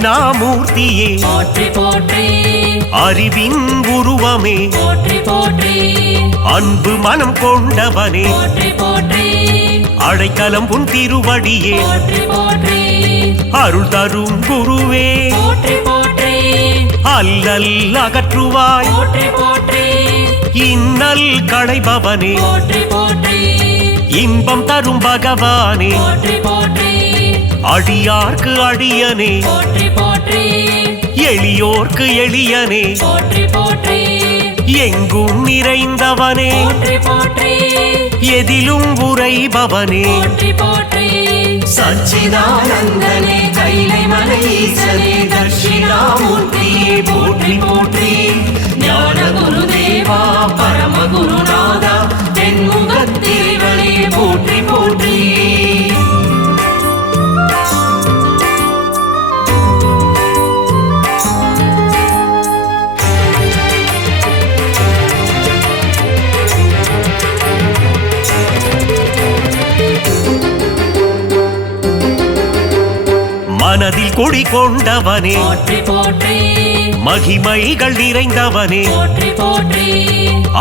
தட்சிணாமூர்த்தியே போற்றி போற்றி அறிவின் உருவமே போற்றி போற்றி அன்பு மனம் கொண்டவனே போற்றி போற்றி அடைக்கலம் உன் திருவடியே போற்றி போற்றி அருள் தரும் குருவே போற்றி போற்றி அல்லல் அகற்றுவாய் போற்றி போற்றி இன்னல் களைபவனே போற்றி போற்றி இன்பம் தரும் பகவானே போற்றி போற்றி அடியார்க்கு அடியனே போற்றி போற்றி எளியோர்க்கு எளியனே போற்றி போற்றி எங்கும் நிறைந்தவனே போற்றி போற்றி எதிலும் உரைபவனே போற்றி போற்றி சச்சிதானந்தனே கைலை மலை ஈசனே தட்சிணாமூர்த்தியே போற்றி போற்றி ஞான குருதேவா பரம குருநாதா தென்முகத்தேவனே போற்றி போற்றி மனதில் குடி கொண்டவனே போற்றி போற்றி மகிமைகள் நிறைந்தவனே போற்றி போற்றி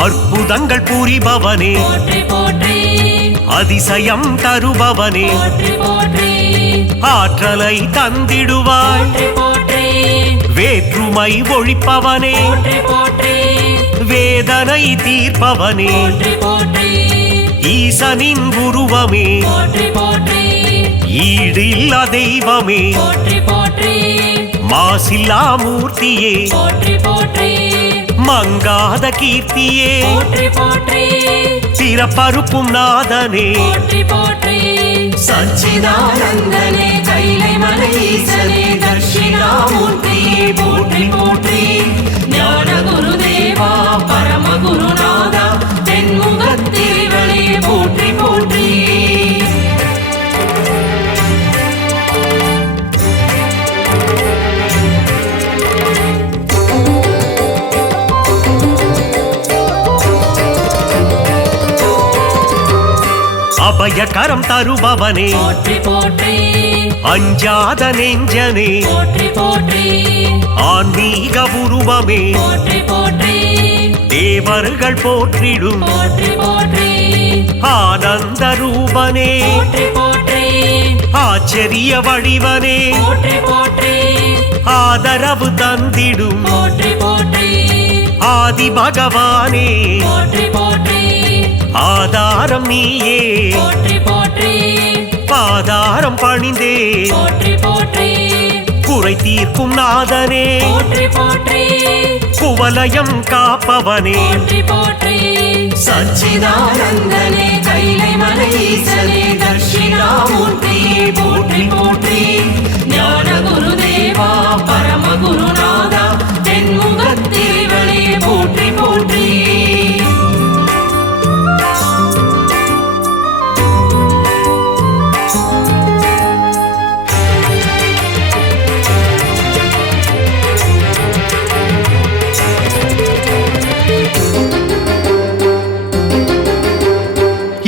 அற்புதங்கள் புரிபவனே போற்றி போற்றி அதிசயம் தருபவனே போற்றி போற்றி ஆற்றலை தந்திடுவாய் போற்றி போற்றி வேற்றுமை ஒழிப்பவனே போற்றி போற்றி வேதனை தீர்ப்பவனே போற்றி போற்றி ஈசனின் உருவமே போற்றி போற்றி ஈடில்லா தெய்வமே போற்றி போற்றி மாசில்லா மூர்த்தியே போற்றி போற்றி மங்காத கீர்த்தியே போற்றி போற்றி சிறப்பறுக்கும் நாதனே போற்றி போற்றி சச்சிதானந்தனே கைலை மலை ஈசனே தட்சிணாமூர்த்தியே போற்றி போற்றி ஞான குருதேவா பரம குருநாதா தென்முகத்தேவனே போற்றி போற்றி அபயகரம் தருபவனே போற்றி போற்றி அஞ்சாத நெஞ்சனே போற்றி போற்றி ஆன்மீக உருவமே போற்றி போற்றி தேவர்கள் போற்றிடும் போற்றி போற்றி ஆனந்த ரூபனே போற்றி போற்றி ஆச்சரிய வடிவனே போற்றி போற்றி ஆதரவு தந்திடும் போற்றி போற்றி ஆதி பகவானே போற்றி போற்றி ஆதாரம் நீயே போற்றி போற்றி பாதாரம் பணிந்தே போற்றி போற்றி குறை தீர்க்கும் நாதனே போற்றி போற்றி குவலயம் காப்பவனே போற்றி போற்றி சச்சிதானந்தனே கைலை மலை ஈசனே தட்சிணாமூர்த்தியே போற்றி போற்றி ஞான குருதேவா பரம குருநாதா தென்முகத்தேவனே போற்றி போற்றி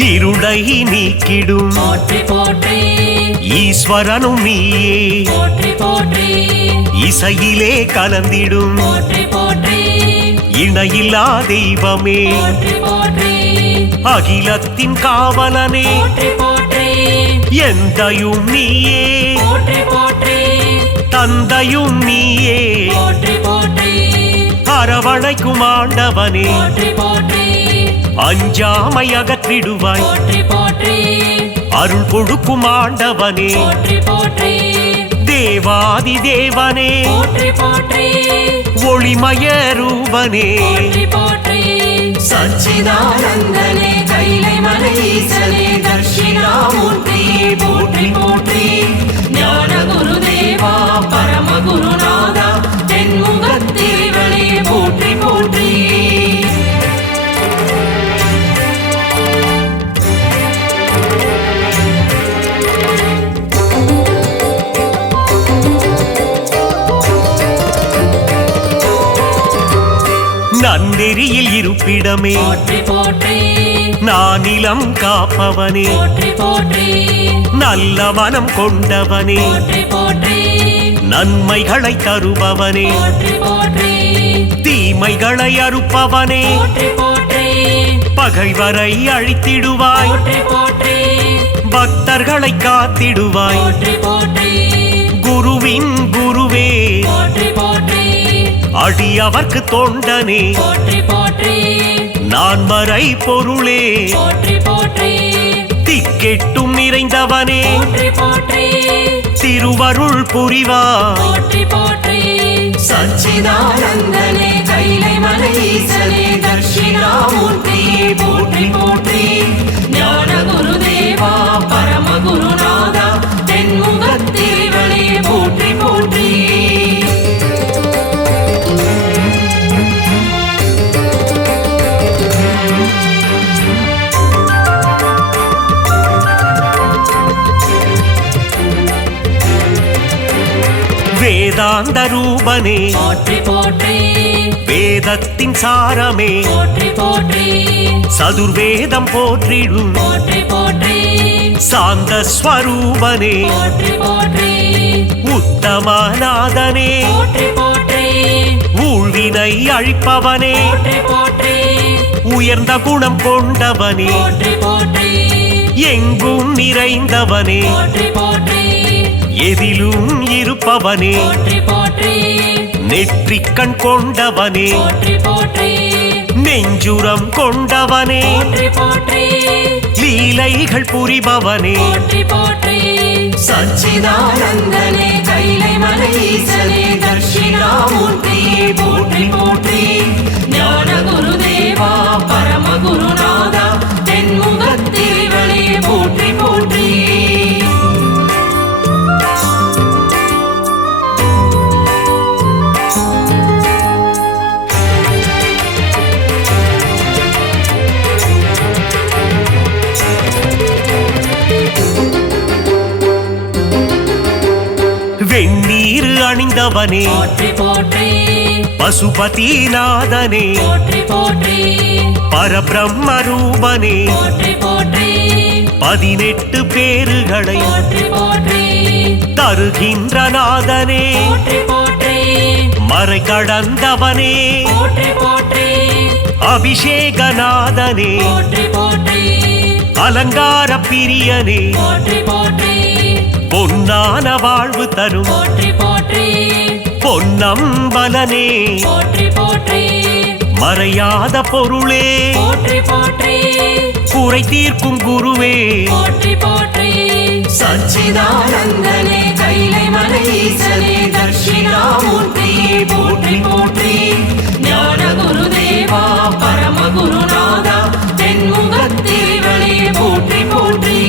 இருளை நீக்கிடும் போற்றி போற்றி ஈஸ்வரனும் நீயே போற்றி போற்றி இசையிலே கலந்திடும் போற்றி போற்றி இணையில்லா தெய்வமே போற்றி போற்றி அகிலத்தின் காவலனே போற்றி போற்றி எந்தையும் நீயே போற்றி போற்றி தந்தையும் நீயே போற்றி போற்றி அரவணைக்கும் ஆண்டவனே போற்றி போற்றி அஞ்சாமை அகற்றிடுவாய் போற்றி போற்றி அருள் கொடுக்கும் ஆண்டவனே போற்றி போற்றி தேவாதி தேவனே போற்றி போற்றி ஒளிமய ரூபனே போற்றி போற்றி சச்சிதானந்தனே கைலை மலை ஈசனே தட்சிணாமூர்த்தியே போற்றி போற்றி ஞான குருதேவா பரம குருநாதா தென்முகத்தேவனே போற்றி போற்றி நன்னெறியில் இருப்பிடமே போற்றி போற்றி நானிலம் காப்பவனே போற்றி போற்றி நல்ல மனம் கொண்டவனே போற்றி போற்றி நன்மைகளை தருபவனே போற்றி போற்றி தீமைகளை அறுப்பவனே போற்றி போற்றி பகைவரை அழித்திடுவாய் போற்றி போற்றி பக்தர்களை காத்திடுவாய் போற்றி போற்றி குருவின் குருவே போற்றி போற்றி அடியவர்க்கு தொண்டனே போற்றி போற்றி நான் மறை பொருளே போற்றி போற்றி திக்கெட்டும் நிறைந்தவனே போற்றி போற்றி திருவருள் புரிவாய் போற்றி போற்றி சச்சிதானந்தனே கைலை மலை ஈசனே தட்சிணாமூர்த்தியே போற்றி போற்றி ஞான குருதேவா பரம குருநாதா தென்முகத்தேவனே போற்றி போற்றி வேதாந்த ரூபனே போற்றி போற்றி வேதத்தின் சாரமே போற்றி போற்றி சதுர்வேதம் போற்றிடும் போற்றி போற்றி சாந்த ஸ்வரூபனே போற்றி போற்றி உத்தமநாதனே போற்றி போற்றி ஊழ்வினை அழிப்பவனே போற்றி போற்றி உயர்ந்த குணம் கொண்டவனே போற்றி போற்றி எங்கும் நிறைந்தவனே போற்றி போற்றி எதிலும் இருப்பவனே போற்றி போற்றி நெற்றிக்கண் கொண்டவனே போற்றி போற்றி நெஞ்சுரம் கொண்டவனே போற்றி போற்றி லீலைகள் புரிபவனே போற்றி போற்றி சச்சிதானந்தனே கைலை மலை ஈசனே தட்சிணாமூர்த்தியே போற்றி போற்றி ஞான குருதேவா பரம குருநாதா தென்முகத்தேவனே போற்றி போற்றி வெண்ணீர் அணிந்தவனே போற்றி போற்றி பசுபதிநாதனே போற்றி போற்றி பரபிரம்ம ரூபனே போற்றி போற்றி 18 பேறுகளை போற்றி போற்றி தருகின்ற நாதனே போற்றி போற்றி மறை கடந்தவனே போற்றி போற்றி அபிஷேகநாதனே போற்றி போற்றி அலங்கார பிரியனே போற்றி போற்றி பொன்னான வாழ்வு தரும் போற்றி போற்றி பொன்னம்பலனே போற்றி போற்றி மறையாத பொருளே போற்றி போற்றி குறை தீர்க்கும் குருவே போற்றி போற்றி சச்சிதானந்தனே கைலை மலை ஈசனே தட்சிணாமூர்த்தியே போற்றி போற்றி ஞான குருதேவா பரம குருநாதா தென்முகத்தேவனே போற்றி போற்றி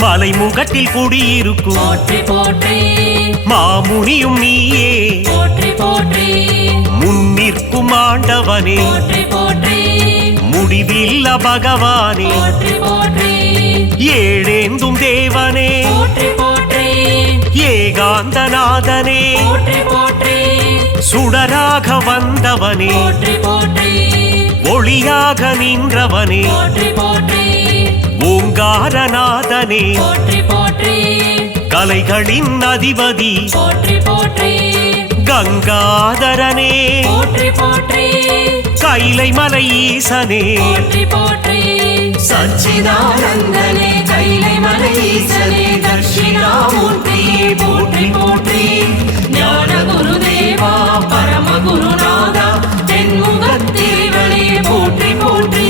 மலைமுகட்டில் குடியிருக்கும் போற்றி போற்றி மாமுனியும் நீயே போற்றி போற்றி முன்னிற்கும் ஆண்டவனே போற்றி போற்றி முடிவில்ல பகவானே போற்றி போற்றி ஏழேந்தும் தேவனே போற்றி போற்றி ஏகாந்தநாதனே போற்றி போற்றி சுடராக வந்தவனே போற்றி போற்றி ஒளியாக நின்றவனே போற்றி போற்றி ஓங்காரநாதனே போற்றி போற்றி கலைகளின் அதிபதி போற்றி போற்றி கங்காதரனே போற்றி போற்றி கைலை மலை ஈசனே போற்றி போற்றி சச்சிதானந்தனே கைலை மலை ஈசனே தட்சிணாமூர்த்தியே போற்றி போற்றி ஞான குருதேவா பரம குருநாதா தென்முகத்தேவனே போற்றி போற்றி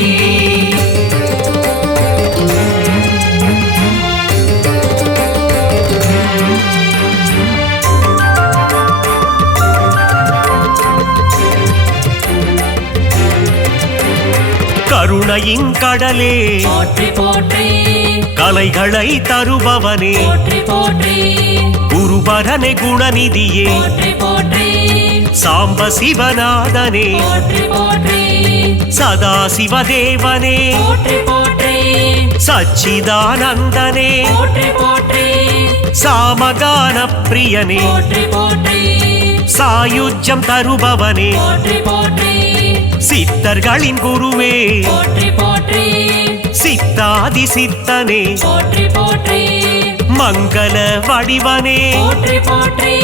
கருணையின் கடலே போற்றி போற்றி கலைகளை தருபவனே போற்றி போற்றி குருபரனே குணநிதியே போற்றி போற்றி சாம்ப சிவநாதனே போற்றி போற்றி சதா சிவதேவனே போற்றி போற்றி சச்சிதானந்தனே போற்றி போற்றி சாமகான பிரியனே போற்றி போற்றி சாயுஜ்யம் தருபவனே போற்றி போற்றி சித்தர்களின் குருவே போற்றி போற்றி சித்தாதி சித்தனே போற்றி போற்றி மங்கள வடிவனே போற்றி போற்றி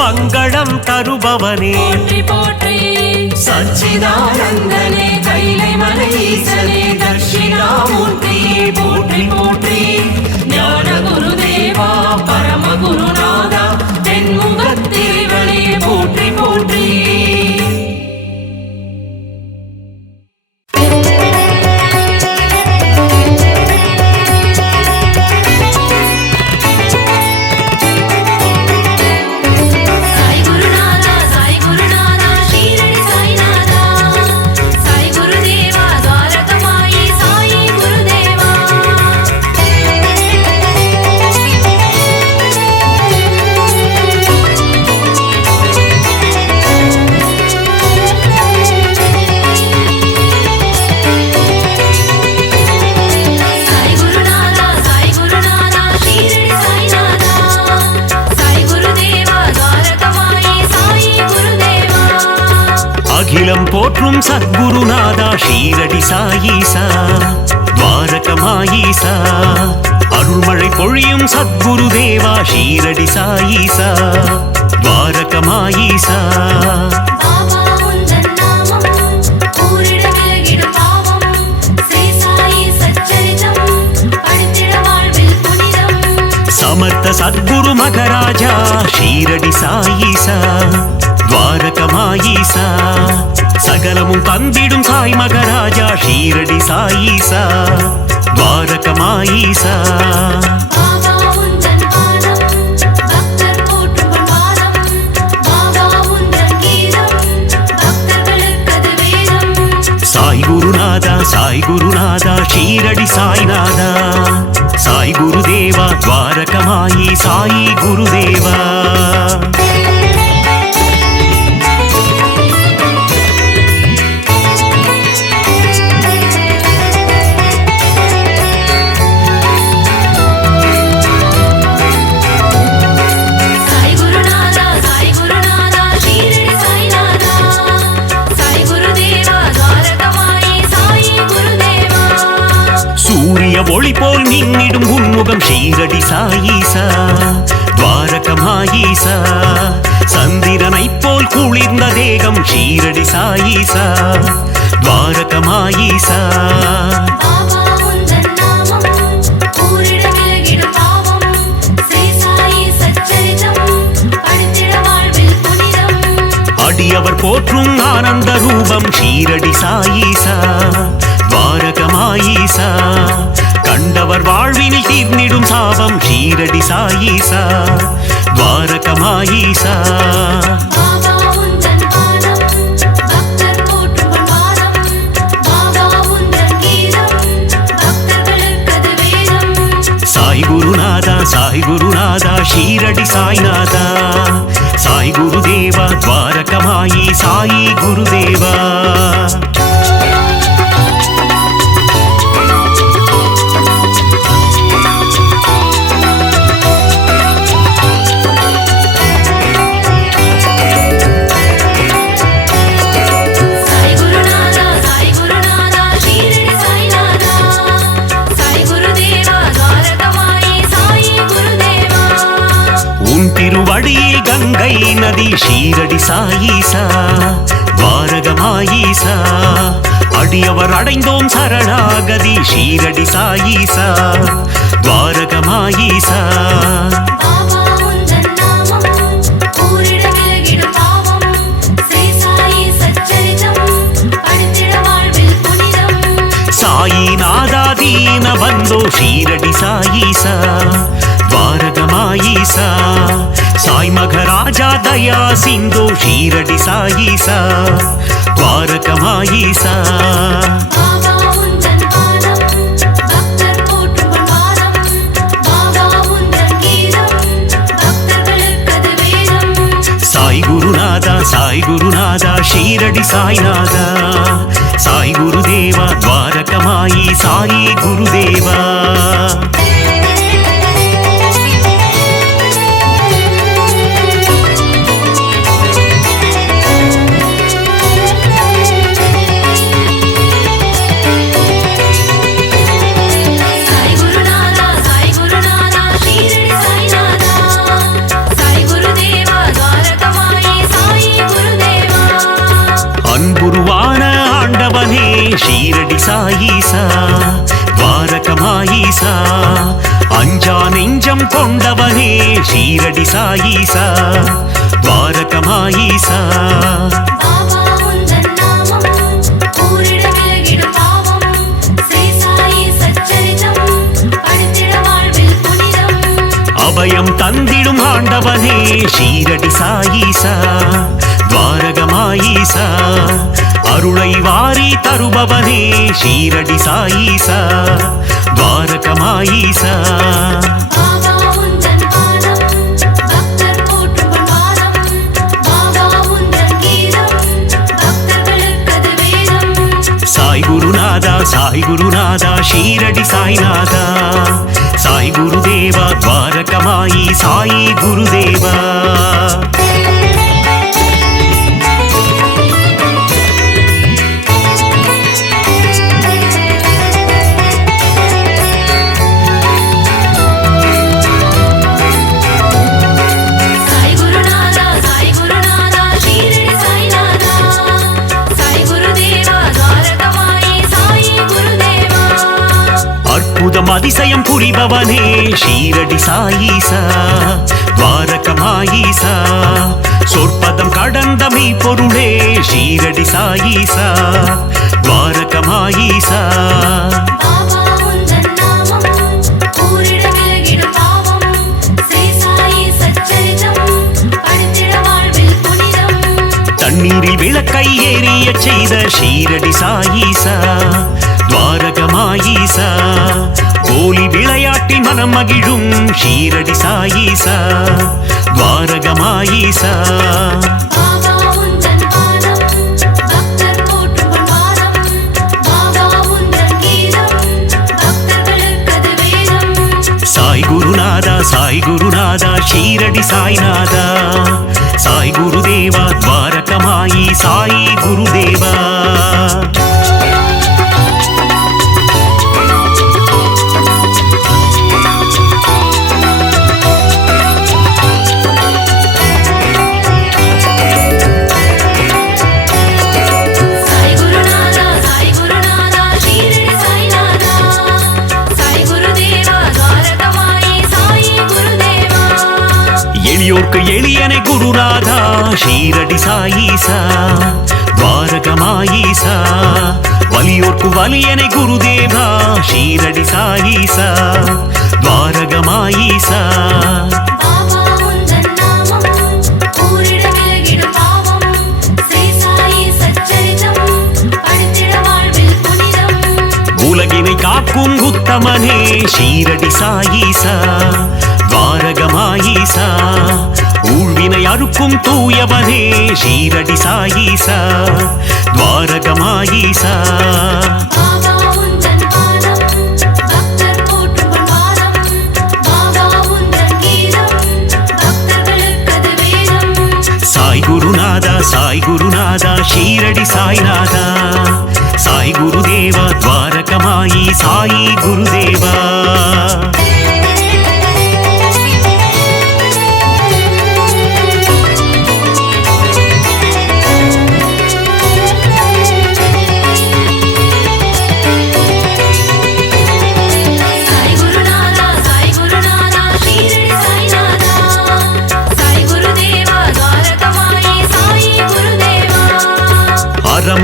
மங்களம் தருபவனே போற்றி போற்றி சச்சிதானந்தனே கைலை மலை ஈசனே தட்சிணாமூர்த்தியே போற்றி போற்றி ஞான குருதேவா பரம குருநாதா தென்முகத்திரிவனே போற்றி போற்றி அகிலம் போற்றும் சத்குருநாதா ஷீரடி சாயீசா துவாரகமாயீசா அருள்மழை பொழியும் சத்குரு தேவா ஷீரடி சாயீசா துவாரகமாயீசா சமர்த்த சத்குரு மகராஜா ஷீரடி சாயீசா துவாரகமாயீசா சகலமும் தந்திடும் சாய் மகராஜா ஷீரடி சாயீசா துவாரகமாயீசா சாய் குருநாதா ஷீரடி சாய்நாதா சாய் குருதேவா துவாரகமாயி சாயி குருதேவா ஒளி போல் மின்னிடும் உன்முகம் ஷீரடி சாயீசா துவாரகமாயீசா சந்திரனை போல் குளிர்ந்த தேகம் ஷீரடி சாயீசா துவாரகமாயீசா அடியவர் போற்றும் ஆனந்த ரூபம் ஷீரடி சாயீசா துவாரகமாயீசா கண்டவர் வாழ்வினில் தீர்ந்திடும் சாபம் ஷீரடி சாயீசா துவாரகமாயீசா சாய் குருநாதா ஷீரடி சாய்நாதா சாய் குருதேவா துவாரகமாயி சாயி குருதேவா திருவடியில் கங்கை நதி ஷீரடி சாயீசா துவாரகமாயீசா அடியவர் அடைந்தோம் சரணாகதி ஷீரடி சாயீசா துவாரகமாயீசா சாயிநாதா தீன பந்தோ ஷீரடி சாயீசா துவாரகமாயீசா சாய் மகராஜா தயா சிந்தோ ஷீரடி சாயீசா துவாரகமாயீசா சாய் குருநாதா ஷீரடி சாய்நாதா சாய் குருதேவா துவாரகமாயி சாயி குருதேவா ஷீரடி சாயீசா துவாரகமாயீசா அஞ்சா நெஞ்சம் கொண்டவனே ஷீரடி சாயீசா துவாரகமாயீசா அபயம் தந்திடும் ஆண்டவனே ஷீரடி சாயீசா துவாரகமாயீசா அருளை வாரி தருபவனே ஷீரடி சாயீசா துவாரகமாயீசா சாய் குருநாதா சாய் குருநாதா ஷீரடி சாய்நாதா சாய் குருதேவா துவாரகமாயி சாயி குருதேவா அற்புதம் அதிசயம் புரிபவனே ஷீரடி சாயீசா துவாரகமாயீசா சொற்பதம் கடந்த மெய்ப்பொருளே ஷீரடி சாயீசா துவாரகமாயீசா தண்ணீரில் விளக்கை ஏறிய செய்த ஷீரடி சாயீசா துவாரகமாயீசா கோலி விளையாட்டி மனம் மகிழும் ஷீரடி சாயீசா துவாரகமாயீசா சாய் குருநாதா சாய் குருநாதா ஷீரடி சாய்நாதா சாய் குருதேவா துவாரகமாயி சாயி குருதேவா எளியோர்க்கு எளியனை குருநாதா ஷீரடி சாயீசா துவாரகமாயீசா வலியோர்க்கு வலியனை குருதேவா ஷீரடி சாயீசா துவாரகமாயீசா உலகினை காக்கும் உத்தமனே ஷீரடி சாயீசா துவாரகமாயீசா ஊழ்வினை அறுக்கும் தூயவனே ஷீரடி சாயீசா துவாரகமாயீசா சாய் குருநாதா சாய் குருநாதா ஷீரடி சாய்நாதா சாய் குருதேவா துவாரகமாயி சாயி குருதேவா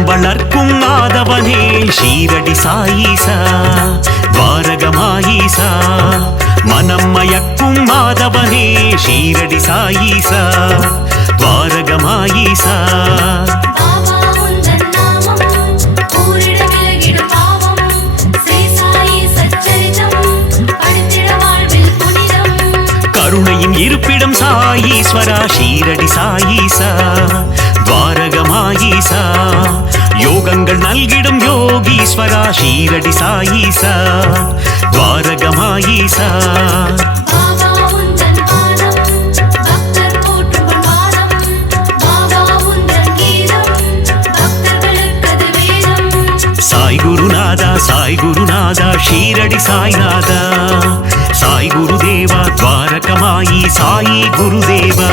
வளர்க்கும் நாதவனே ஷீரடி சாயீசா துவாரகமாயீசா மனம் மயக்கும் மாதவனே ஷீரடி சாயீசா துவாரகமாயீசா கருணையின் இருப்பிடம் சாயீஸ்வரா ஷீரடி சாயீசா துவாரகமாயீசா யோகங்கள் நல்கிடும் யோகீஸ்வரா ஷீரடி சாயீசா துவாரகமாயீசா சாய் குருநாதா சாய் குருநாதா ஷீரடி சாய்நாதா சாய் குருதேவா துவாரகமாயி சாயி குருதேவா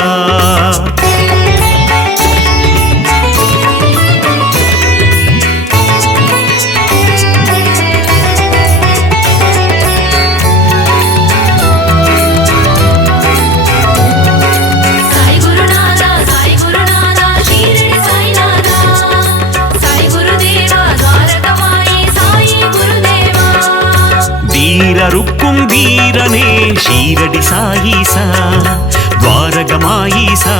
வீரருக்கும் வீரனே ஷீரடி சாயீசா துவாரகமாயீசா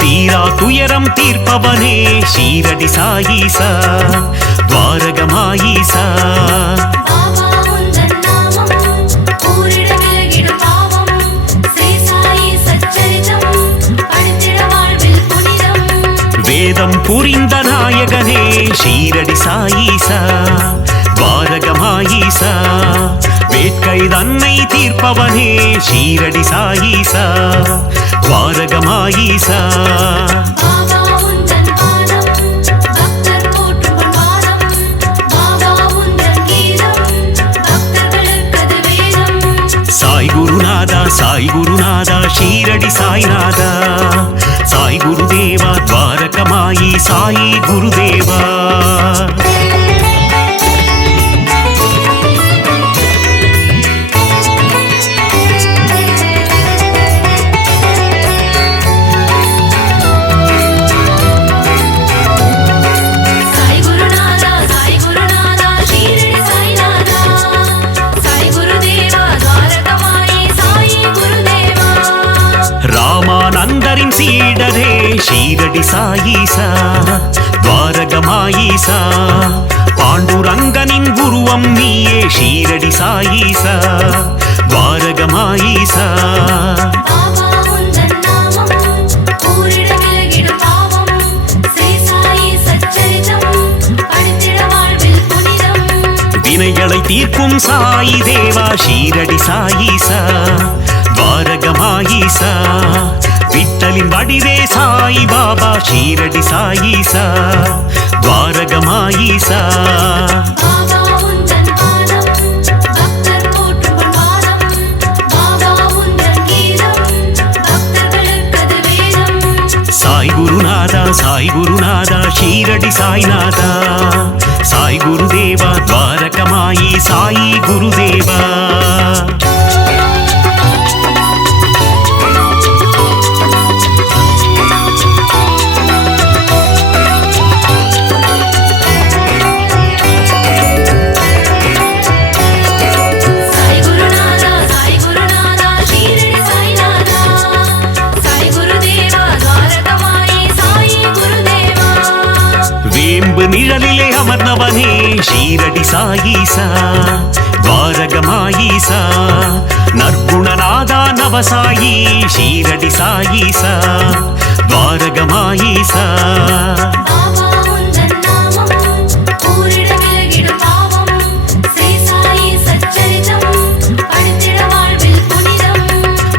தீரா துயரம் தீர்ப்பவனே ஷீரடி சாயீசா துவாரகமாயீசா வேதம் புரிந்த நாயகனே ஷீரடி சாயீசா துவாரகமாயீசா வேட்கை தன்னை தீர்ப்பவனே ஷீரடி சாயீசா துவாரகமாயீசா சாய் குருநாதா சாய் குருநாதா ஷீரடி சாய்நாதா சாய் குருதேவா துவாரகமாயி சாயி குருதேவா ராமானந்தரின் சீடரே ஷீரடி சாயீசா துவாரகமாயீசா பாண்டுரங்கனின் குருவம் நீயே ஷீரடி சாயீசா துவாரகமாயீசா வினைகளை தீர்க்கும் சாயி தேவா ஷீரடி சாயீசா துவாரகமாயீசா விட்டலின் வடிவே சாய் பாபா ஷீரடி சாயீசா துவாரகமாயீசா சாய் குருநாதா சாய் குருநாதா ஷீரடி சாய்நாதா சாய் குருதேவா துவாரகமாயி சாயி குருதேவா நிழலிலே அமர்ந்தவனே ஷீரடி சாயீசா துவாரகமாயீசா நற்குணநாதா நவசாயி ஷீரடி சாயீசா துவாரகமாயீசா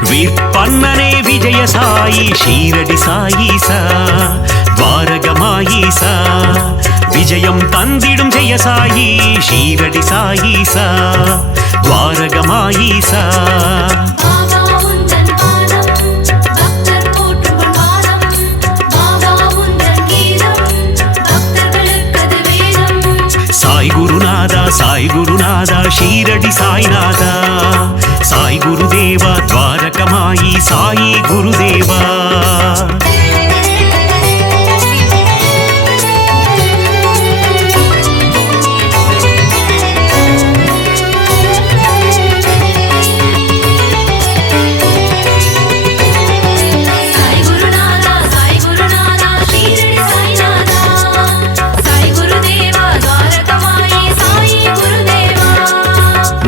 வீர்பன்னனே விஜய சாயி ஷீரடி சாயீசா துவாரகமாயீசா விஜயம் தந்திடும் ஜெயசாயி ஷீரடி சாயீசா துவாரகமாயீசா சாய் குருநாதா சாய் குருநாதா ஷீரடி சாய்நாதா சாய் குருதேவா துவாரகமாயி சாயி குருதேவா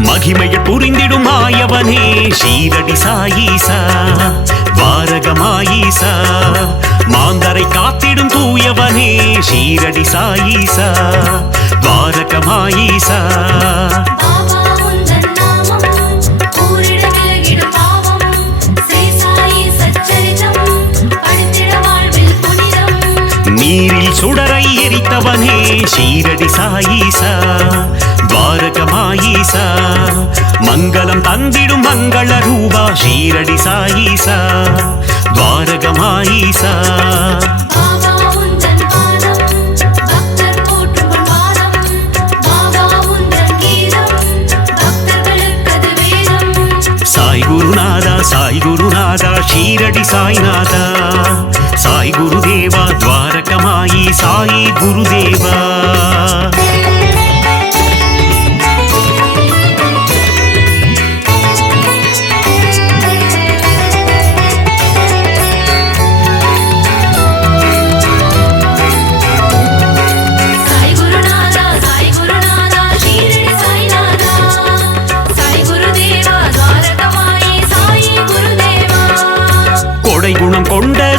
மகிமையை புரிந்திடும் மாயவனே ஷீரடி சாயீசா துவாரகமாயீசா மாந்தரை காத்திடும் தூயவனே ஷீரடி சாயீசா துவாரகமாயீசா நீரில் சுடரை எரித்தவனே ஷீரடி சாயீசா துவாரகமாயீசா மங்களம் தந்திடும் மங்கள ரூபா ஷீரடி சாயீசா துவாரகமாயீசா சாய் குருநாதா சாய் குருநாதா ஷீரடி சாய்நாதா சாய் குருதேவா துவாரகமாயி சாயி குருதேவா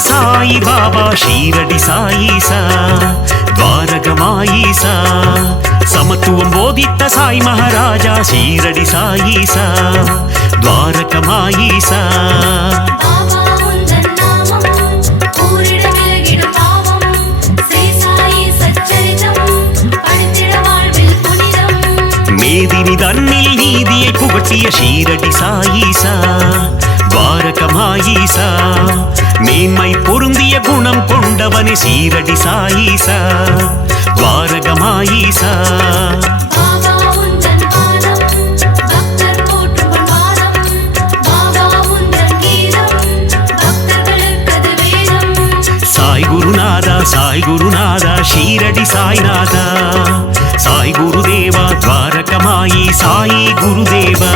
சாய் பாபா ஷீரடி சாயீசா துவாரகமாயீசா சமத்துவம் போதித்த சாய் மகாராஜா ஷீரடி சாயீசா துவாரகமாயீசா பாபா உந்தன் நாமம் கூறிட விலகிடும் பாவம் ஸ்ரீ சாயி சச்சரிதம் படித்திட வாழ்வில் புனிதம் மேதினி தன்னில் நீதியை புகட்டிய ஷீரடி சாயீசா துவாரகமாயீசா மேன்மை பொருந்திய குணம் கொண்டவனே ஷீரடி சாயீசா துவாரகமாயீசா பாபா உந்தன் பாதம் பக்தர் போற்றும் பாதம் பாபா உந்தன் கீதம் பக்தர்களுக்கது வேதம் சாய் குருநாதா ஷீரடி சாய்நாதா சாய் குருதேவா துவாரகமாயி சாயி குருதேவா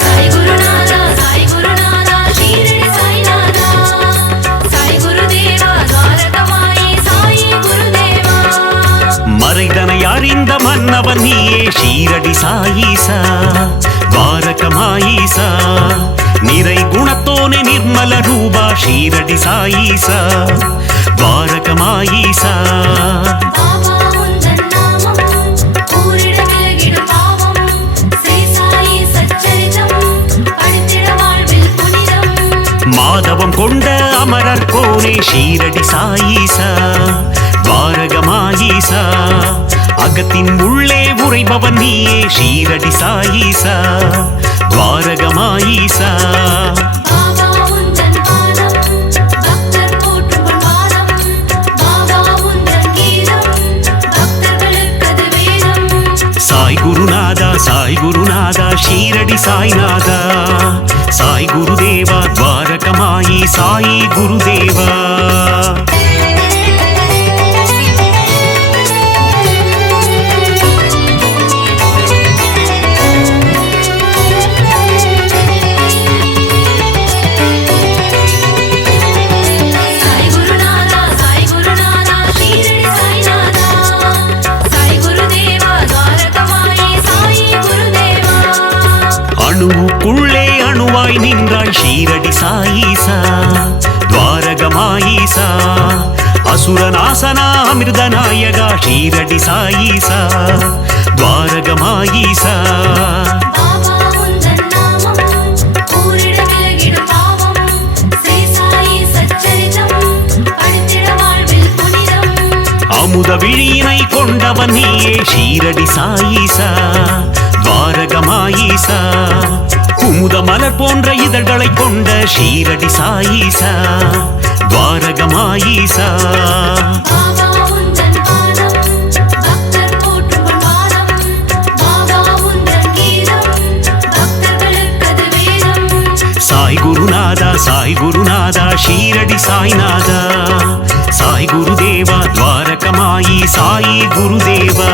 சாய் குருநாதா ஷீரடி சாய்நாதா சாய் குருதேவா துவாரகமாயி சாயி குருதேவா மறைதனை அறிந்த மன்னவன் நீயே ஷீரடி சாயீசா துவாரகமாயீசா நிறை குணத்தோனே நிர்மல ரூபா ஷீரடி சாயீசா துவாரகமாயீசா பாபா உந்தன் நாமம் கூறிட விலகிடும் பாவம் ஸ்ரீ சாயி சச்சரிதம் படித்திட வாழ்வில் புனிதம் மாதவம் கொண்ட அமரர் கோனே ஷீரடி சாயீசா துவாரகமாயீசா அகத்தின் உள்ளே உறைபவன் நீயே ஷீரடி சாயீசா துவாரகமாயீசா பாபா உந்தன் பாதம் பக்தர் போற்றும் பாதம் பாபா உந்தன் கீதம் பக்தர்களுக்கது வேதம் சாய் குருநாதா ஷீரடி சாய்நாதா சாய் குருதேவா துவாரகமாயி சாயி குருதேவா சாய் குருநாதா ஷீரடி சாய்நாதா சாய் குருதேவா துவாரகமாயி சாயி குருதேவா அணுவுக்குள்ளே அணுவாய் நின்றாய் ஷீரடி சாயீசா துவாரகமாயீசா அசுரநாசனா அமிர்தநாயகா ஷீரடி சாயீசா துவாரகமாயீசா பாபா உந்தன் நாமம் கூறிட விலகிடும் பாவம் ஸ்ரீ சாயி சச்சரிதம் படித்திட வாழ்வில் புனிதம் அமுத விழியினை கொண்டவன் நீயே ஷீரடி சாயீசா துவாரகமாயீசா குமுத மலர் போன்ற இதழ்களை கொண்ட ஷீரடி சாயீசா துவாரகமாயீசா பாபா உந்தன் பாதம் பக்தர் போற்றும் பாதம் பாபா உந்தன் கீதம் பக்தர்களுக்கது வேதம் சாய் குருநாதா ஷீரடி சாய்நாதா சாய் குருதேவா துவாரகமாயி சாயி குருதேவா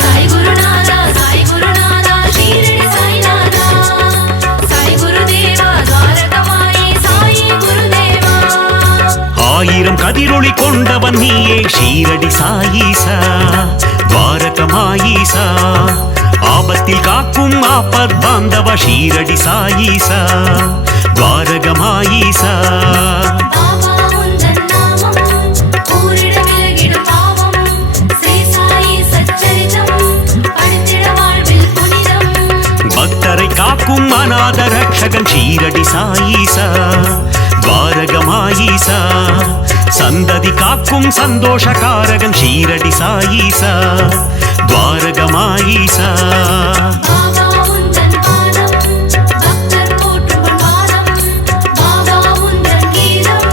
சாய் குருநாதா ஷீரடி சாய்நாதா சாய் குருதேவா துவாரகமாயி சாயி குருதேவா ஆயிரம் கதிரொளி கொண்டவன் நீயே ஷீரடி சாயீசா துவாரகமாயீசா ஆபத்தில் காக்கும் ஆபத் பாந்தவ ஷீரடி சாயீசா துவாரகமாயீசா பாபா உந்தன் நாமம் கூறிட விலகிடும் பாவம் ஸ்ரீ சாயி சச்சரிதம் படித்திட வாழ்வில் புனிதம் பக்தரை காக்கும் அநாத ரட்சகன் ஷீரடி சாயீசா துவாரகமாயீசா சந்ததி காக்கும் சந்தோஷகாரகன் ஷீரடி சாயீசா துவாரகமாயீசா பாபா உந்தன் பாதம் பக்தர் போற்றும் பாதம் பாபா உந்தன் கீதம்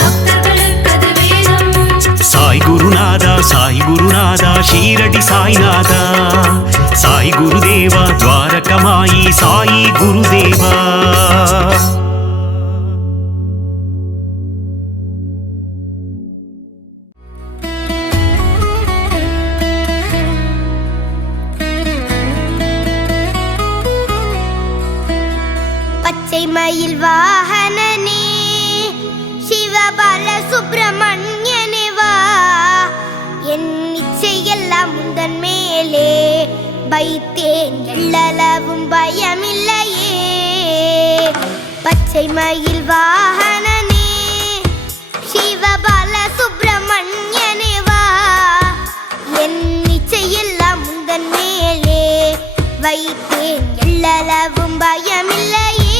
பக்தர்களுக்கது வேதம் சாய் குருநாதா ஷீரடி சாய்நாதா சாய் குருதேவா துவாரகமாயி சாயி குருதேவா மயில் வாகனனே சிவபால சுப்பிரமணியனே வா, என் இச்சையெல்லாம் உந்தன் மேலே வைத்தேன், எள்ளளவும் பயமில்லையே. பச்சை மயில் வாகனனே சிவபால சுப்பிரமணியனே வா, என் இச்சையெல்லாம் உந்தன் மேலே வைத்தேன், எள்ளளவும் பயமில்லையே.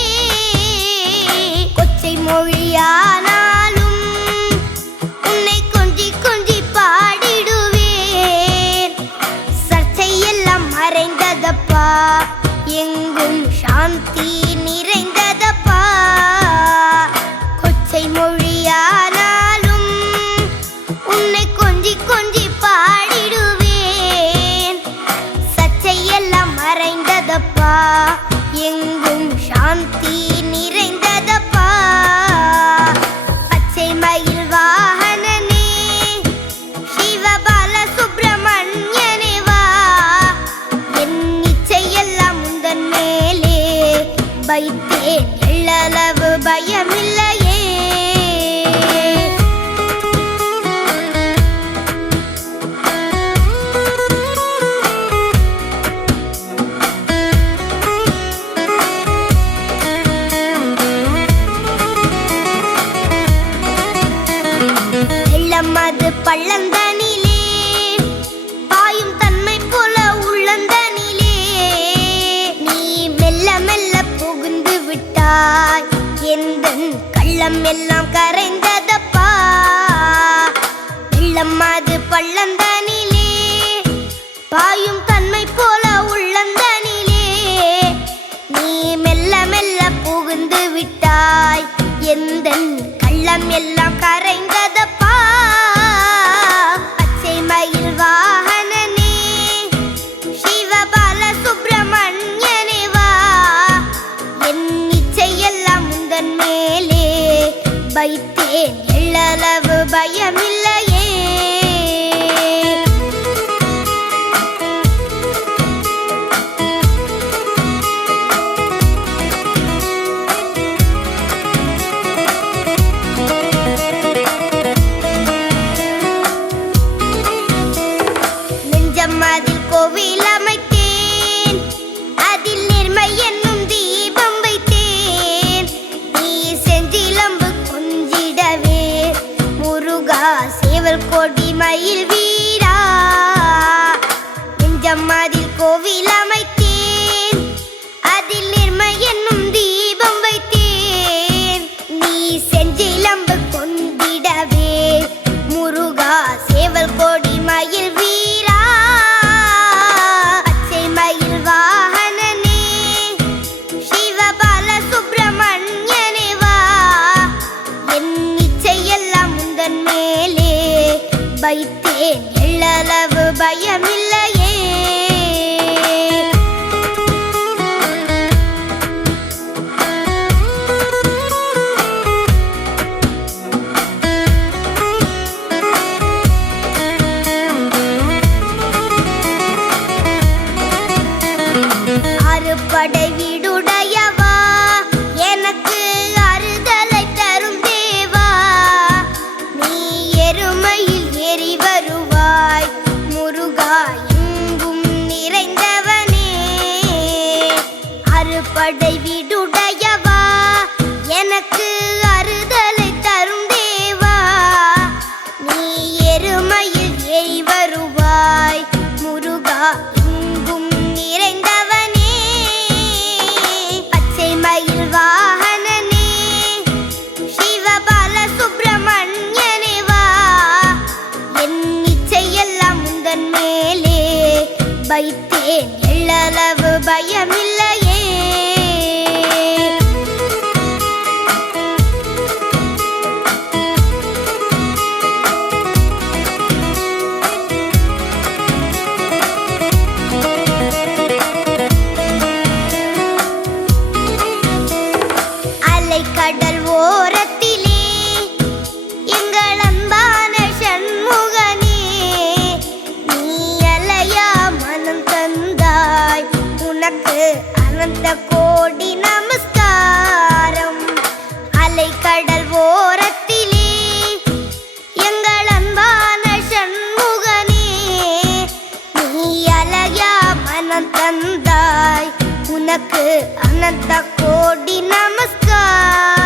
கொச்சை மொழியானாலும் உன்னை கொஞ்சி கொஞ்சி பாடிடுவேன், சர்ச்சையெல்லாம் மறைந்ததப்பா, எங்கும் சாந்தி நிறைந்ததப்பா. கொச்சை மொழியானாலும் உன்னை கொஞ்சி கொஞ்சி பாடிடுவேன், சர்ச்சையெல்லாம் மறைந்ததப்பா, எங்கும் சாந்தி நிறைந்ததப்பா. பச்சை மயில் வாகனனே சிவபால சுப்பிரமணியனே வா, என் இச்சையெல்லாம் உந்தன் மேலே வைத்தேன், எள்ளளவு பயமில்லையே. வெள்ளமது பள்ளந்தனிலே பாயும் தன்மை போல உள்ளந்தனிலே, நீ மெல்ல மெல்ல புகுந்து விட்டாய், எந்தன் கள்ளம் எல்லாம் கரைந்ததப்பா. வெள்ளமது பள்ளந்தனிலே பாயும் தன்மை போல உள்ளந்தனிலே, நீ மெல்ல மெல்ல புகுந்து விட்டாய், எந்தன் கள்ளம் எல்லாம் கரைந்ததப்பா. பச்சை மயில் வாகனனே சிவபால சுப்பிரமணியனே வா, என் இச்சையெல்லாம் உந்தன் மேலே வைத்தேன், எள்ளளவு பயமில்லையே. அதில் கோவில் அமைத்தேன், அதில் நேர்மை என்னும் தீபம் வைத்தேன், நீ செஞ்சிலம்பு கொஞ்சிடவே முருகா சேவல் கொடி மயில் வீரா. நெஞ்சம் அதில் கோவில் அமைத்தேன், அதில் நேர்மை என்னும் தீபம் வைத்தேன், நீ செஞ்சிலம்பு கொண்டிடவே முருகா சேவல் கொடி மயில் வீரா. வைத்தேன், எள்ளளவு பயமில்லையே. அறுபடை வீடுடையவா, எனக்கு அறுதலை தரும் தேவா, நீ எருமையில் ஏறி வருவாய் முருகா, எங்கும் நிறைந்தவனே. அறுபடை வீடுடையவா, எனக்கு அறுதலை தரும் தேவா, நீ எருமையில் ஏறி வருவாய் முருகா, எங்கும் நிறைந்தவனே. பச்சை மயில் வாகனனே சிவபால சுப்பிரமணியனே வா, என் இச்சையெல்லாம் உந்தன் மேலே வைத்தேன், எள்ளளவு பயமில்லையே. கடல் ஓரத்திலே எங்கள் அன்பான சண்முகனே, நீ அலையா மனம் தந்தாய், உனக்கு உனக்கு அனந்த கோடி நமஸ்கார்.